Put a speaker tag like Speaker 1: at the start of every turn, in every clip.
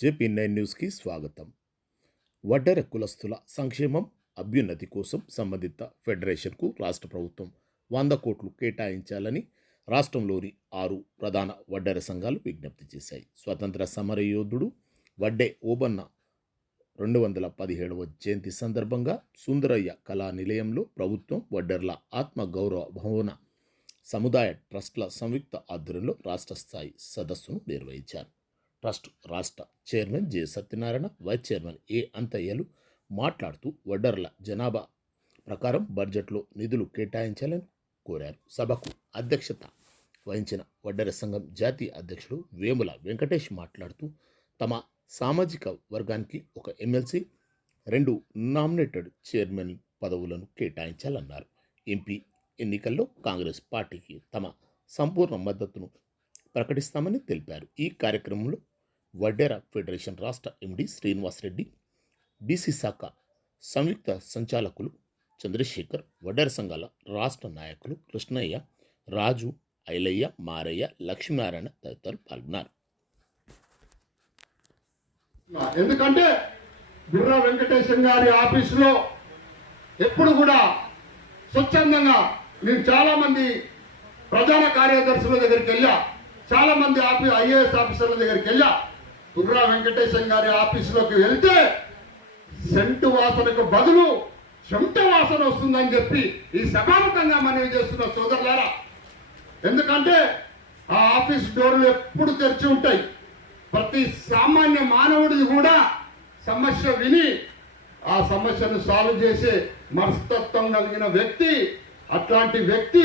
Speaker 1: JP nine న్యూస్కి స్వాగతం. వడ్డెర కులస్తుల సంక్షేమం అభ్యున్నతి కోసం సంబంధిత ఫెడరేషన్కు రాష్ట్ర ప్రభుత్వం వంద కోట్లు కేటాయించాలని రాష్ట్రంలోని ఆరు ప్రధాన వడ్డెర సంఘాలు విజ్ఞప్తి చేశాయి. స్వతంత్ర సమరయోధుడు వడ్డే ఓబన్న రెండు వందల పదిహేడవ జయంతి సందర్భంగా సుందరయ్య కళా నిలయంలో ప్రభుత్వం వడ్డెర్ల ఆత్మ గౌరవ భవన సముదాయ ట్రస్ట్ల సంయుక్త ఆధ్వర్యంలో రాష్ట్ర స్థాయి సదస్సును నిర్వహించారు. ట్రస్ట్ రాష్ట్ర chairman J. Satyanarayana vice chairman A అంతయ్యలు మాట్లాడుతూ వడ్డర్ల జనాభా ప్రకారం బడ్జెట్లో నిధులు కేటాయించాలని కోరారు. సభకు అధ్యక్షత వహించిన వడ్డర సంఘం జాతీయ అధ్యక్షుడు వేముల వెంకటేష్ మాట్లాడుతూ తమ సామాజిక వర్గానికి ఒక ఎమ్మెల్సీ రెండు నామినేటెడ్ చైర్మన్ పదవులను కేటాయించాలన్నారు. ఎంపీ ఎన్నికల్లో కాంగ్రెస్ పార్టీకి తమ సంపూర్ణ మద్దతును ప్రకటిస్తామని తెలిపారు. ఈ కార్యక్రమంలో వడ్డేరా ఫెడరేషన్ రాష్ట్ర ఎండి శ్రీనివాసరెడ్డి బీసీ శాఖ సంయుక్త సంచాలకులు చంద్రశేఖర్ వడ్డేర సంఘాల రాష్ట్ర నాయకులు కృష్ణయ్య రాజు ఐలయ్య మారయ్య లక్ష్మీనారాయణ తదితరులు పాల్గొన్నారు.
Speaker 2: ఎందుకంటే బుర్ర వెంకటేశం గారి ఆఫీసులో ఎప్పుడు కూడా స్వచ్ఛందంగా నేను చాలా మంది ప్రధాన కార్యదర్శుల దగ్గరికి వెళ్ళా చాలా మంది ఆఫీ ఐఏఎస్ ఆఫీసర్ల దగ్గరికి వెళ్ళా బుర్ర వెంకటేశం గారి ఆఫీసులోకి వెళ్తే సెంటు వాసనకు బదులు చెమట వాసన వస్తుందని చెప్పి ఈ సభాముఖంగా మనవి చేస్తున్న సోదరులారా ఎందుకంటే ఆ ఆఫీస్ డోర్లు ఎప్పుడు తెరిచి ఉంటాయి. ప్రతి సామాన్య మానవుడిది కూడా సమస్య విని ఆ సమస్యను సాల్వ్ చేసే మనస్తత్వం కలిగిన వ్యక్తి అట్లాంటి వ్యక్తి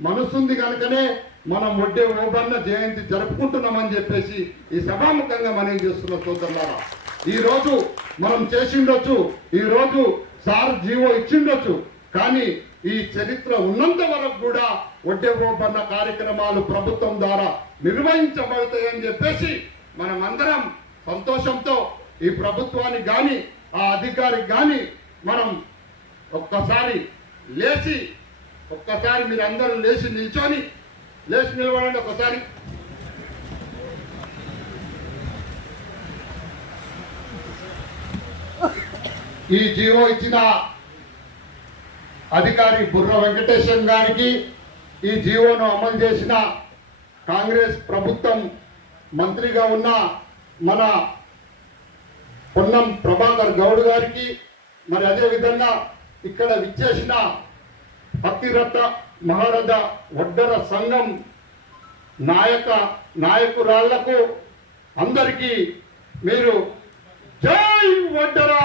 Speaker 2: మనసుంది కనుకనే మనం ఒడ్డే ఓబన్న జయంతి జరుపుకుంటున్నామని చెప్పేసి ఈ సభాముఖంగా మనం చేస్తున్న సోదరులారా? ఈరోజు మనం చేసిండొచ్చు ఈరోజు సార్ జీవో ఇచ్చిండొచ్చు కానీ ఈ చరిత్ర ఉన్నంత వరకు కూడా ఒడ్డే ఓబన్న కార్యక్రమాలు ప్రభుత్వం ద్వారా నిర్వహించబడతాయని చెప్పేసి మనం అందరం సంతోషంతో ఈ ప్రభుత్వానికి కానీ ఆ అధికారికి కానీ మనం ఒక్కసారి లేచి ఒక్కసారి మీరు అందరూ లేచి నిల్చొని లేచి నిలబడండి ఒకసారి ఈ జీవో ఇచ్చిన అధికారి బుర్ర వెంకటేశం గారికి ఈ జీవోను అమలు చేసిన కాంగ్రెస్ ప్రభుత్వం మంత్రిగా ఉన్న మన పొన్నం ప్రభాకర్ గౌడ్ గారికి మరి అదే విధంగా ఇక్కడ విచ్చేసిన భక్తిరత్న మహారథ వడ్డర సంఘం నాయక నాయకురాళ్ళకు అందరికీ మీరు జై వడ్డరా!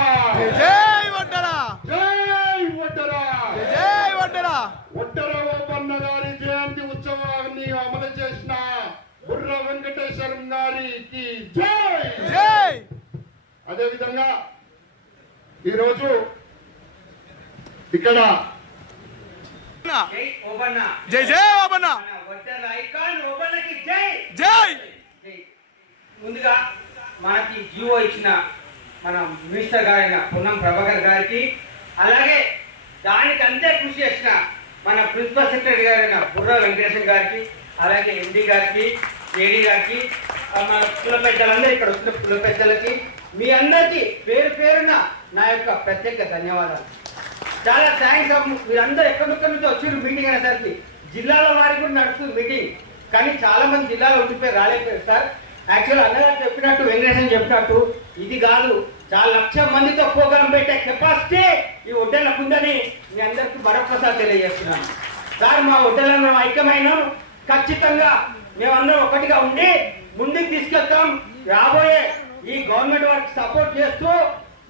Speaker 3: జై వడ్డరా!
Speaker 2: జై వడ్డరా!
Speaker 3: జై వడ్డరా!
Speaker 2: ఉత్తర ఓపన్న గారి జయంతి ఉత్సవాన్ని అమలు చేసిన బుర్ర వెంకటేశ్వరం గారికి జై!
Speaker 3: జై!
Speaker 2: అదేవిధంగా ఈరోజు ఇక్కడ
Speaker 4: జై
Speaker 3: జై ఓబన్న.
Speaker 4: జై. ముందుగా మనకి జియో ఇచ్చిన మన మినిస్టర్ గారైన పొన్నం ప్రభాకర్ గారికి అలాగే దానికి అంతే కృషి చేసిన మన ప్రిన్సిపల్ సెక్రటరీ గారైన బుర్ర వెంకటేశ్వర గారికి అలాగే ఎండి గారికి ఏడి గారికి మన కుల పెద్దలందరూ ఇక్కడ వచ్చిన కుల పెద్దలకి మీ అందరికీ పేరు పేరున నా యొక్క ప్రత్యేక ధన్యవాదాలు. చాలా థ్యాంక్స్ మీరందరూ ఎక్కడెక్కడి నుంచి వచ్చారు మీటింగ్ అనేసరికి జిల్లాల వారికి కూడా నడుస్తుంది మీటింగ్ కానీ చాలా మంది జిల్లాలో ఉండిపోయి రాలేకపోయారు సార్. యాక్చువల్ అన్నగారు చెప్పినట్టు వెంకటేశ్వర చెప్పినట్టు ఇది కాదు. చాలా లక్ష మందితో ప్రోగ్రాం పెట్టే కెపాసిటీ ఈ ఒడ్డెలకు ఉందని మీ అందరికీ మరొకసారి తెలియజేస్తున్నాను. సార్ మా ఒడ్డెలను మేము ఐక్యమైన. ఖచ్చితంగా మేమందరం ఒకటిగా ఉండి ముందుకు తీసుకెళ్తాం రాబోయే ఈ గవర్నమెంట్ వారికి సపోర్ట్ చేస్తూ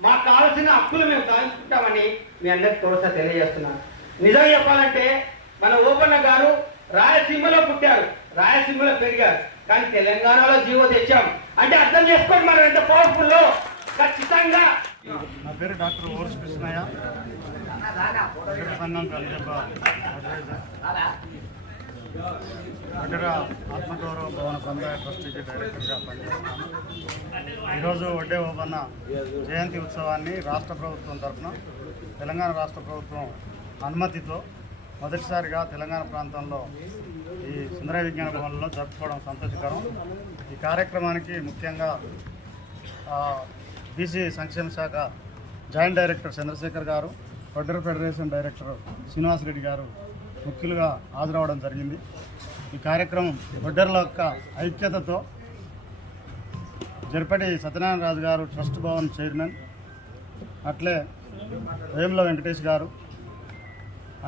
Speaker 4: మాకు కావాల్సిన హక్కులు మేము సాధించుకుంటామని మీ అందరికి తోడుసా తెలియజేస్తున్నాను. నిజం చెప్పాలంటే మన ఓపన్న గారు రాయలసీమలో పుట్టారు. రాయలసీమలో పెరిగారు. కానీ తెలంగాణలో జీవో తెచ్చాం. అంటే అర్థం చేసుకోండి మనం ఎంత పవర్ఫుల్ ఖచ్చితంగా.
Speaker 5: నా పేరు డాక్టర్ ఓర్స్ కృష్ణయ్య. వడ్డెర ఆత్మగౌరవ భవన సందాయ ట్రస్టీకి డైరెక్టర్గా పనిచేస్తున్నాను. ఈరోజు వడ్డే ఓబన్న జయంతి ఉత్సవాన్ని రాష్ట్ర ప్రభుత్వం తరఫున తెలంగాణ రాష్ట్ర ప్రభుత్వం అనుమతితో మొదటిసారిగా తెలంగాణ ప్రాంతంలో ఈ సుందర విజ్ఞాన భవన్లో జరుపుకోవడం సంతోషకరం. ఈ కార్యక్రమానికి ముఖ్యంగా బీసీ సంక్షేమ శాఖ joint director Chandrasekhar garu Vaddar federation director Srinivas Reddy garu ముఖ్యులుగా హాజరవడం జరిగింది. ఈ కార్యక్రమం వడ్డర్ల యొక్క ఐక్యతతో జరిపటి సత్యనారాయణ రాజు గారు ట్రస్ట్ భవన్ చైర్మన్ అట్లే వేముల వెంకటేష్ గారు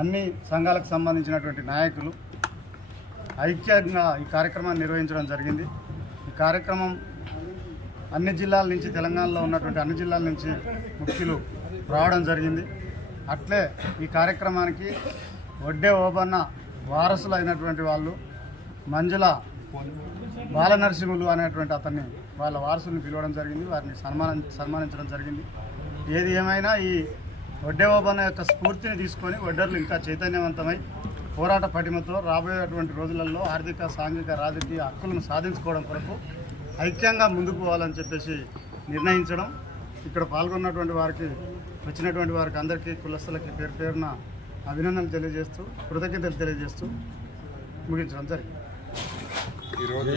Speaker 5: అన్ని సంఘాలకు సంబంధించినటువంటి నాయకులు ఐక్యంగా ఈ కార్యక్రమాన్ని నిర్వహించడం జరిగింది. ఈ కార్యక్రమం అన్ని జిల్లాల నుంచి తెలంగాణలో ఉన్నటువంటి అన్ని జిల్లాల నుంచి ముఖ్యులు రావడం జరిగింది. అట్లే ఈ కార్యక్రమానికి వడ్డే ఓబన్న వారసులు అయినటువంటి వాళ్ళు మంజుల బాలనరసింహులు అనేటువంటి అతన్ని వాళ్ళ వారసుల్ని పిలవడం జరిగింది వారిని సన్మానం సన్మానించడం జరిగింది. ఏది ఏమైనా ఈ వడ్డే ఓబన్న యొక్క స్ఫూర్తిని తీసుకొని వడ్డర్లు ఇంకా చైతన్యవంతమై పోరాట పటిమతో రాబోయేటువంటి రోజులలో ఆర్థిక సాంఘిక రాజకీయ హక్కులను సాధించుకోవడం కొరకు ఐక్యంగా ముందుకు పోవాలని చెప్పేసి నిర్ణయించడం. ఇక్కడ పాల్గొన్నటువంటి వారికి వచ్చినటువంటి వారికి అందరికీ కులస్తులకి పేరు పేరున అభినందనలు తెలియజేస్తూ కృతజ్ఞతలు తెలియజేస్తూ ముగించడం జరిగింది.
Speaker 6: ఈరోజు